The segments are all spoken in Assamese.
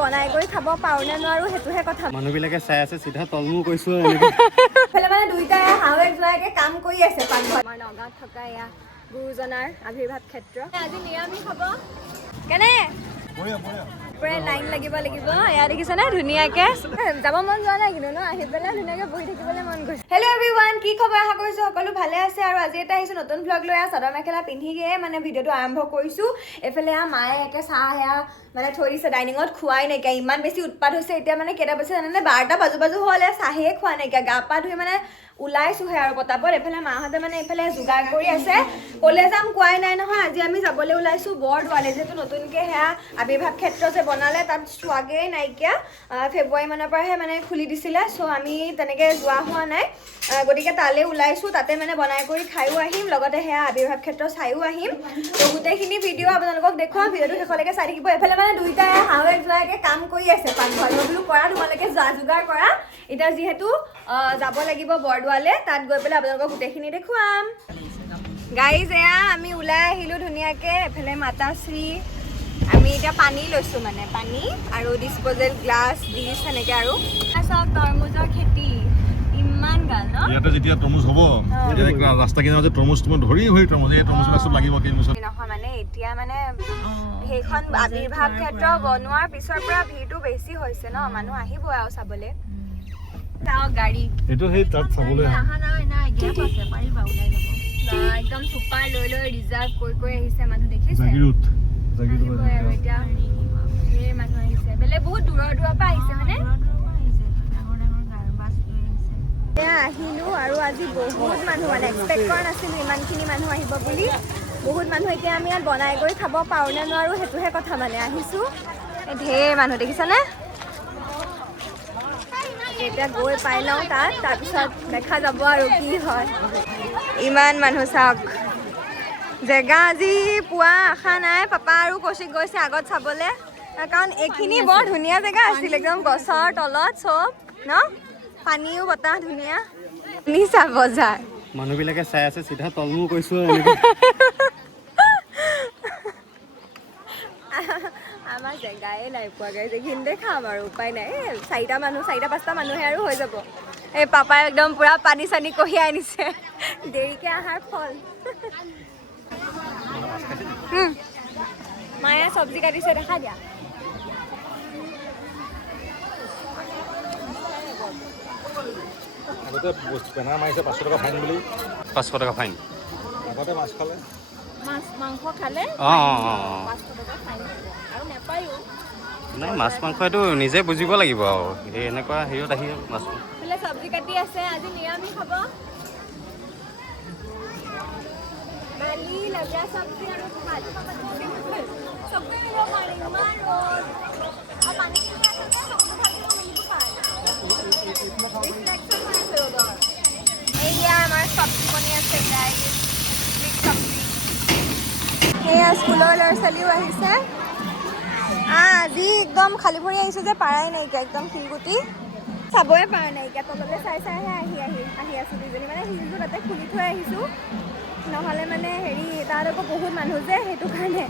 বনাই কৰি খাব পাৰো নে নোৱাৰো সেইটোহে কথা। মানুহবিলাকে চাই আছে চিধা তলমু কৈছো এফালে মানে দুইটাই হাৱে জোৱাইকে কাম কৰি আছে পাকঘৰত। আমাৰ নগাঁৱত থকা এয়া গুৰুজনাৰ আৱিৰ্ভাৱ ক্ষেত্ৰ। আজি নিৰামিষ হ'ব কেনে পুৰা লাইন লাগিব এয়া দেখিছেনে ধুনীয়াকে যাব মন যোৱা নাই কিন্তু ন আহি পেলাই ধুনীয়াকে বহি থাকিবলৈ মন গৈছে। হেল্ল' এভৰিৱান, কি খবৰ? আশা কৰিছো সকলো ভালে আছে আৰু আজি এটা আহিছো নতুন ভ্লগ লৈ চাদৰ মেখেলা পিন্ধিয়ে মানে ভিডিঅ'টো আৰম্ভ কৰিছো। এফালে মায়ে একে চাহ সেয়া মানে থৈ দিছে ডাইনিঙত, খোৱাই নাইকিয়া, ইমান বেছি উৎপাত হৈছে। এতিয়া মানে কেইটা বাজিছে জানেনে? 12টা বাজু হ'লে চাহে খোৱা নাইকিয়া, গা পা ধুই মানে ওলাইছোহে আৰু পতাপত। এফালে মাহঁতে মানে এইফালে যোগাৰ কৰি আছে, কলে যাম কোৱাই নাই নহয়। আজি আমি যাবলৈ ওলাইছো বৰদোৱালে, যিহেতু নতুনকে সেয়া আৱিৰ্ভাৱ ক্ষেত্ৰ যে বনালে, তাত চোৱাগেই নাইকিয়া। ফেব্ৰুৱাৰী মানৰ পৰাহে মানে খুলি দিছিলে, চ' আমি তেনেকে যোৱা হোৱা নাই। গতিকে তালৈ ওলাইছো, তাতে মানে বনাই কৰি খায়ো আহিম, লগতে সেয়া আৱিৰ্ভাৱ ক্ষেত্ৰ চায়ো আহিম। ত' গোটেইখিনি ভিডিঅ' আপোনালোকক দেখুৱাম, ভিডিঅ'টো শেষলৈকে চাই থাকিব। এফালে মানে দুইটাই হাৱে জোৱাইকে কাম কৰি আছে পাকঘৰত। মই বোলো কৰা তোমালোকে যোগাৰ কৰা, এতিয়া যিহেতু যাব লাগিব বৰদোৱালে, তাত গৈ পেলাই আপোনালোকক গোটেইখিনি দেখুৱাম। গাইজ এয়া আমি ওলাই আহিলো ধুনীয়াকে। এফালে মাতাশ্ৰী, আমি এতিয়া পানী লৈছো, মানে পানী আৰু ডিছপ'জেল গ্লাছ ডিছ সেনেকে। আৰু চব তৰমুজৰ খেতি ইমান গাল ন ইয়াতে যেতিয়া তৰমুজ হ'ব, ৰাস্তা কিনাৰত যে তৰমুজ তোমাৰ ধৰি তৰমুজ, এই তৰমুজ চব লাগিব নহয় মানে এতিয়া মানে সেইখন আৱিৰ্ভাৱ ক্ষেত্ৰ বনোৱাৰ পিছৰ পৰা ভিৰটো বেছি হৈছে ন, মানুহ আহিব আৰু চাবলে। গাড়ী এইটো সেই তাত চাবলৈ একদম চুপাৰ লৈ ৰিজাৰ্ভ কৰি আহিছে মানুহ, দেখিছে? আৰু এতিয়া ধেৰ মানুহ আহিছে, বেলেগ বহুত দূৰৰ পৰা আহিছে মানে। এয়া আহিলো আৰু আজি বহুত মানুহ, মানে এক্সপেক্ট কৰা নাছিলো ইমানখিনি মানুহ আহিব বুলি। বহুত মানুহ। এতিয়া আমি ইয়াত বনাই কৰি খাব পাৰো নে নোৱাৰো সেইটোহে কথা। মানে আহিছো ধেৰ মানুহ, দেখিছানে? এতিয়া গৈ পাই লওঁ তাত, তাৰপিছত দেখা যাব আৰু কি হয়। ইমান মানুহ চাওক, জেগা আজি পোৱা আশা নাই। পাপা আৰু কৌশিক গৈছে আগত চাবলে, কাৰণ এইখিনি বৰ ধুনীয়া জেগা আছিল, একদম গছৰ তলত চব ন, পানীও বতাহ ধুনীয়া। নিচা বজাৰ মানুহবিলাকে চাই আছে চিধা তলমু কৈছো আমাৰ জেগাই নাই পোৱা, গাইজ এইখিনিতে খাম আৰু উপায় নাই। চাৰিটা 5টা মানুহে আৰু হৈ যাব। এই পাপাই একদম পুৰা পানী চানী কঢ়িয়াই আনিছে, দেৰিকে আহাৰ ফল। মায়ে চব্জি কাটিছে, দেখা দিয়া। আগতে বেনাৰ মাৰিছে 500 টকা ফাইন বুলি। 500 টকা ফাইন। আগতে মাছ খালে, মাংস খালে 500 টকা ফাইন হ'ব আৰু নেপায়ো। নাই, মাছ মাংস এইটো নিজে বুজিব লাগিব আৰু এই এনেকুৱা হেৰিত আহি মাছ বোলে চব্জি কাটি আছে, আজি নিৰামিষ হ'ব। দালি, লবীয়া চব্জি আৰু ভাত। চব্জি নিব পাৰে, ইমান ৰ'দ আৰু পানীখিনি আছে যে চব্জি ভাজি মিলিব পাৰে। ৰিফ্লেকশ্যন হৈ আছে ৰ'দৰ। এইয়া আমাৰ চব্জি বনি আছে, সেয়া স্কুলৰ ল'ৰা ছোৱালীও আহিছে। আজি একদম খালী ভৰি আহিছো যে, পাৰাই নাইকিয়া, একদম শিলগুটি চাবই পৰা নাইকিয়া। তললৈ চাইহে আহি আছো দুইজনী, মানে শিলটো তাতে খুলি থৈ আহিছো, নহ'লে মানে হেৰি তাত আকৌ বহুত মানুহ যে, সেইটো কাৰণে।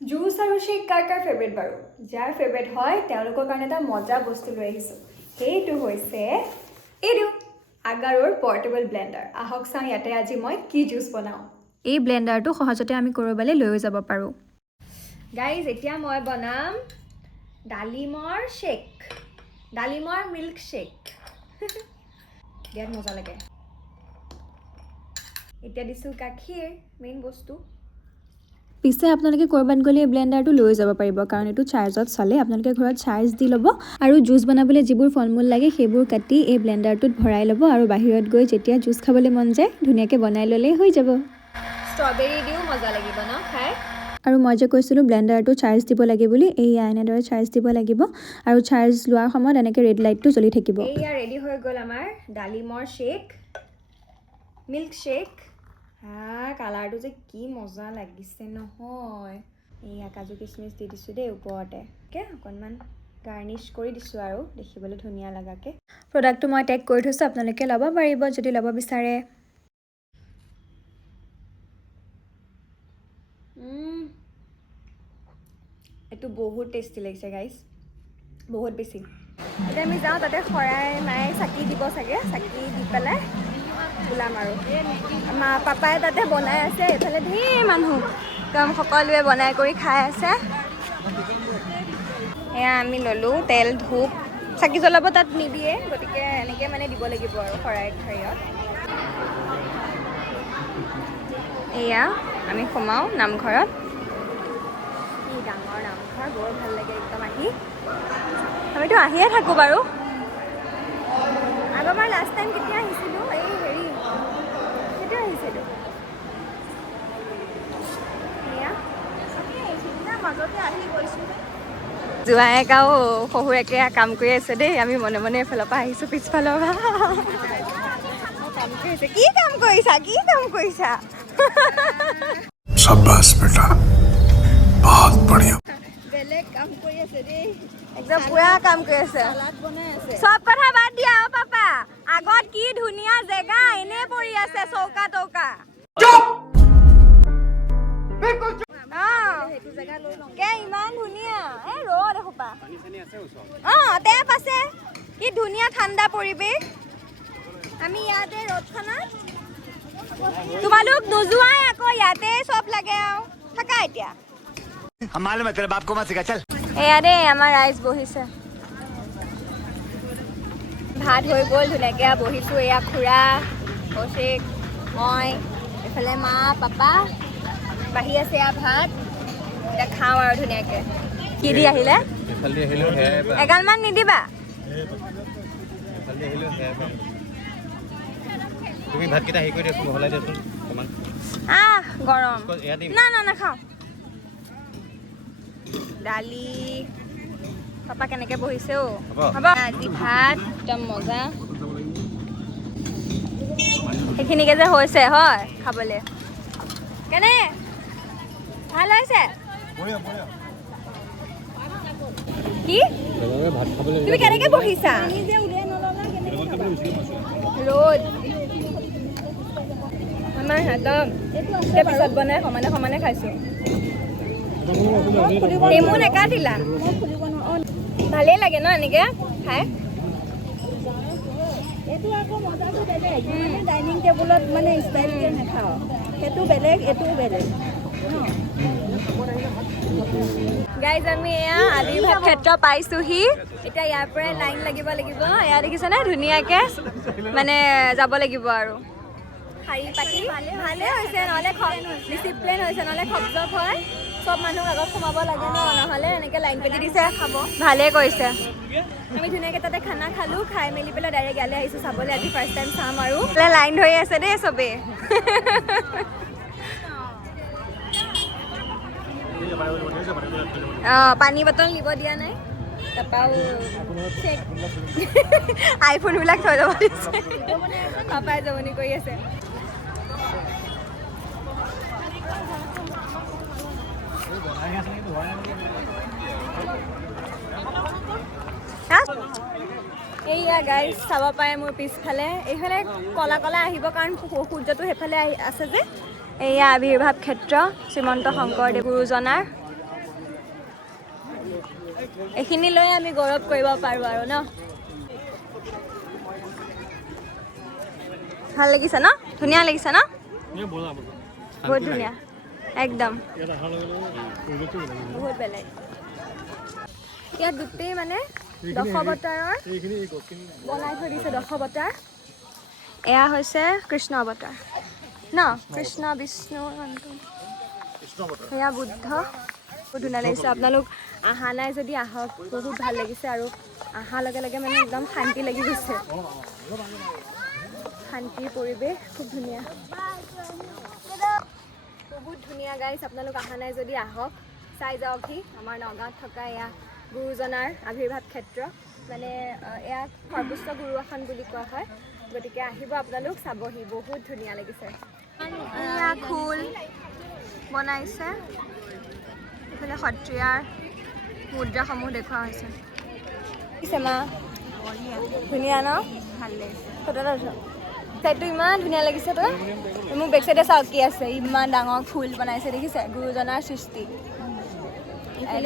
জুচ আৰু শ্বেক কাৰ ফেভৰেট বাৰু? যাৰ ফেভৰেট হয় তেওঁলোকৰ কাৰণে এটা মজা বস্তু লৈ আহিছোঁ। সেইটো হৈছে এইটো আগাৰোৰ পৰ্টেবল ব্লেণ্ডাৰ। আহক চাওঁ ইয়াতে আজি মই কি জুচ বনাওঁ। এই ব্লেণ্ডাৰটো সহজতে আমি ক'ৰবালৈ লৈও যাব পাৰোঁ। গাইজ এতিয়া মই বনাম ডালিমৰ শ্বেক, ডালিমৰ মিল্ক শ্বেক। বিৰাট মজা লাগে। এতিয়া দিছোঁ গাখীৰ, মেইন বস্তু। পিছে আপোনালোকে ক'ৰবাত গ'লে এই ব্লেণ্ডাৰটো লৈ যাব পাৰিব, কাৰণ এইটো চাৰ্জত চলে। আপোনালোকে ঘৰত চাৰ্জ দি ল'ব আৰু জুচ বনাবলৈ যিবোৰ ফল মূল লাগে সেইবোৰ কাটি এই ব্লেণ্ডাৰটোত ভৰাই ল'ব, আৰু বাহিৰত গৈ যেতিয়া জুচ খাবলৈ মন যায় ধুনীয়াকৈ বনাই ল'লেই হৈ যাব। ষ্ট্ৰবেৰী দিও মজা লাগিব ন খাই। আৰু মই যে কৈছিলোঁ ব্লেণ্ডাৰটো চাৰ্জ দিব লাগে বুলি, এইয়া এনেদৰে চাৰ্জ দিব লাগিব, আৰু চাৰ্জ লোৱাৰ সময়ত এনেকৈ ৰেড লাইটটো জ্বলি থাকিব। এইয়া ৰেডি হৈ গ'ল আমাৰ ডালিমৰ শ্বেক, মিল্ক শ্বেক। কালাৰটো যে কি মজা লাগিছে নহয়। এইয়া কাজু কিচমিচ দি দিছোঁ দেই ওপৰতে, অকণমান গাৰ্নিছ কৰি দিছোঁ আৰু দেখিবলৈ ধুনীয়া লগাকৈ। প্ৰডাক্টটো মই টেগ কৰি থৈছোঁ, আপোনালোকে ল'ব পাৰিব যদি ল'ব বিচাৰে। এইটো বহুত টেষ্টি লাগিছে গাইজ। বহুত বেছি। এতিয়া আমি যাওঁ, তাতে শৰাই মায়ে চাকি দিব চাগে, চাকি দি পেলাই ওলাম আৰু। মা পাপাই তাতে বনাই আছে, এইফালে ধেৰ মানুহ একদম সকলোৱে বনাই কৰি খাই আছে। এয়া আমি ল'লোঁ তেল ধূপ, চাকি জ্বলাব তাত নিদিয়ে, গতিকে এনেকৈ মানে দিব লাগিব আৰু শৰাই হেৰিয়ত। এয়া আমি সোমাওঁ নামঘৰত। কি ডাঙৰ নামঘৰ, বৰ ভাল লাগে একদম আহি। আমিতো আহিয়ে থাকোঁ বাৰু। আগৰবাৰ লাষ্ট টাইম কেতিয়া আহিছিলোঁ, এই হেৰি কেতিয়া আহিছিলোঁ, এয়া মাজতে আহি গৈছোঁ। জোঁৱায়েক আৰু শহুৰেকে কাম কৰি আছে দেই, আমি মনে মনে এফালৰ পৰা আহিছোঁ, পিছফালৰ পৰা কাম কৰি আছে। কি কাম কৰিছা, কি কাম কৰিছা? शाबाश बेटा, बहुत बढ़िया। বেলেগ কাম কৰি আছে দেই, একদম পুৰা কাম কৰি আছে। চব কথা বাদ দিয়া অ পাপা, আগত কি ধুনীয়া জেগা এনে পৰি আছে, চৌকা তৌকা। ইমান ধুনীয়া, এই ৰ'দ এসোপা। টেপ আছে, কি ধুনীয়া ঠাণ্ডা পৰিৱেশ। আমি ইয়াতে ৰ'দখনত, তোমালোক নোযোৱাই আকৌ, ইয়াতে চব লাগে আৰু থাকা এতিয়া। এয়া দেই আমাৰ ৰাইজ বহিছে, ভাত হৈ গ'ল ধুনীয়াকৈ বহিছোঁ। এয়া খুৰা, কৌশিক, মই, এইফালে মা পাপা বাঢ়ি আছে এয়া ভাত। এতিয়া খাওঁ আৰু ধুনীয়াকৈ। কি দি আহিলে? এগালমান নিদিবা। তুমি ভাতকেইটা হেৰি কৰি দিয়াচোন, বহলাই দিয়াচোন অকণমান। গৰম না না নাখাওঁ। দালি, পাপা কেনেকৈ বহিছে অ', হ'ব। আজি ভাত একদম মজা, সেইখিনিকে যে হৈছে হয় খাবলৈ। কেনে ভাল হৈছে? কি তুমি কেনেকৈ বহিছা? ৰ'দ আমাৰ হাতত পিছত বনাই সমানে সমানে খাইছোঁ। নেমু নেকাটিলা? ভালেই লাগে ন এনেকৈ খাই? এইটো আকৌ মজাটো বেলেগ, ডাইনিং টেবুলত মানে ষ্টাইলকৈ নাখাওঁ, সেইটো বেলেগ, এইটোও বেলেগ। গাইজ আমি এয়া আবিৰ্ভাৱ ক্ষেত্ৰ পাইছোঁহি। এতিয়া ইয়াৰ পৰাই লাইন লাগিব। এয়া দেখিছেনে ধুনীয়াকৈ মানে যাব লাগিব আৰু শাৰী পাতি। ভালেই হৈছে, নহ'লে ডিচিপ্লিন হৈছে, নহ'লে খপজপ হয়। চব মানুহক আগত সোমাব লাগে ন, নহ'লে এনেকৈ লাইন পাতি দিছে খাব। ভালেই কৰিছে। আমি ধুনীয়াকৈ তাতে খানা খালোঁ, খাই মেলি পেলাই ডাইৰেক্ট ইয়ালৈ আহিছোঁ চাবলৈ। আজি ফাৰ্ষ্ট টাইম চাম আৰু লাইন ধৰি আছে দেই চবেই। পানী বটল নিব দিয়া নাই, তাৰপৰা আইফোনবিলাক থৈ যাব দিছে। পাপাই জমনি কৰি আছে। এইয়া গাইজ চাব পাৰে মোৰ পিছফালে, এইফালে কলা কলা আহিব কাৰণ সূৰ্যটো সেইফালে আছে যে। এয়া আবিৰ্ভাৱ ক্ষেত্ৰ শ্ৰীমন্ত শংকৰদেৱ গুৰুজনাৰ। এইখিনি লৈ আমি গৌৰৱ কৰিব পাৰোঁ আৰু ন। ভাল লাগিছে ন? ধুনীয়া লাগিছে ন? বহুত ধুনীয়া একদম, বহুত বেলেগ। ইয়াত গোটেই মানে দশাৱতাৰৰ বনাই থৈ দিছে। দশাৱতাৰ এয়া হৈছে কৃষ্ণ অৱতাৰ ন, কৃষ্ণ বিষ্ণু সেয়া বুদ্ধ। বহুত ধুনীয়া লাগিছে। আপোনালোক অহা নাই যদি আহক, বহুত ভাল লাগিছে। আৰু অহাৰ লগে লগে মানে একদম শান্তি লাগি গৈছে, শান্তিৰ পৰিৱেশ খুব ধুনীয়া, বহুত ধুনীয়া গাইজ। আপোনালোক অহা নাই যদি আহক, চাই যাওকহি। আমাৰ নগাঁৱত থকা এয়া গুৰুজনাৰ আবিৰ্ভাৱ ক্ষেত্ৰ, মানে এয়া সৰ্বোচ্চ গুৰু আসন বুলি কোৱা হয়। গতিকে আহিব আপোনালোক, চাবহি, বহুত ধুনীয়া লাগিছে। এয়া খোল বনাইছে, এইফালে সত্ৰীয়াৰ মুদ্ৰাসমূহ দেখুওৱা হৈছে। মা ধুনীয়া ন? ভাল লাগিছে। চাইডটো ইমান ধুনীয়া লাগিছে। তই মোক বেক চাইডে চাওক কি আছে, ইমান ডাঙৰ খোল বনাইছে দেখিছে? গুৰুজনাৰ সৃষ্টি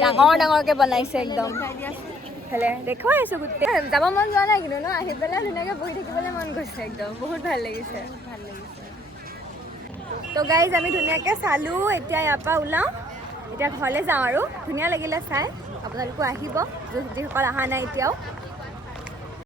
ডাঙৰ ডাঙৰকৈ বনাইছে একদম। এইফালে দেখুৱাই আছোঁ গোটেই যাব মন যোৱা নাই কিন্তু ন আহি পেলাই ধুনীয়াকৈ বহি থাকিবলৈ মন গৈছে একদম বহুত ভাল লাগিছে তো গাইজ আমি ধুনীয়াকৈ চালোঁ এতিয়া ইয়াৰ পৰা ওলাওঁ এতিয়া ঘৰলৈ যাওঁ আৰু ধুনীয়া লাগিলে চাই আপোনালোকো আহিব যিসকল অহা নাই এতিয়াও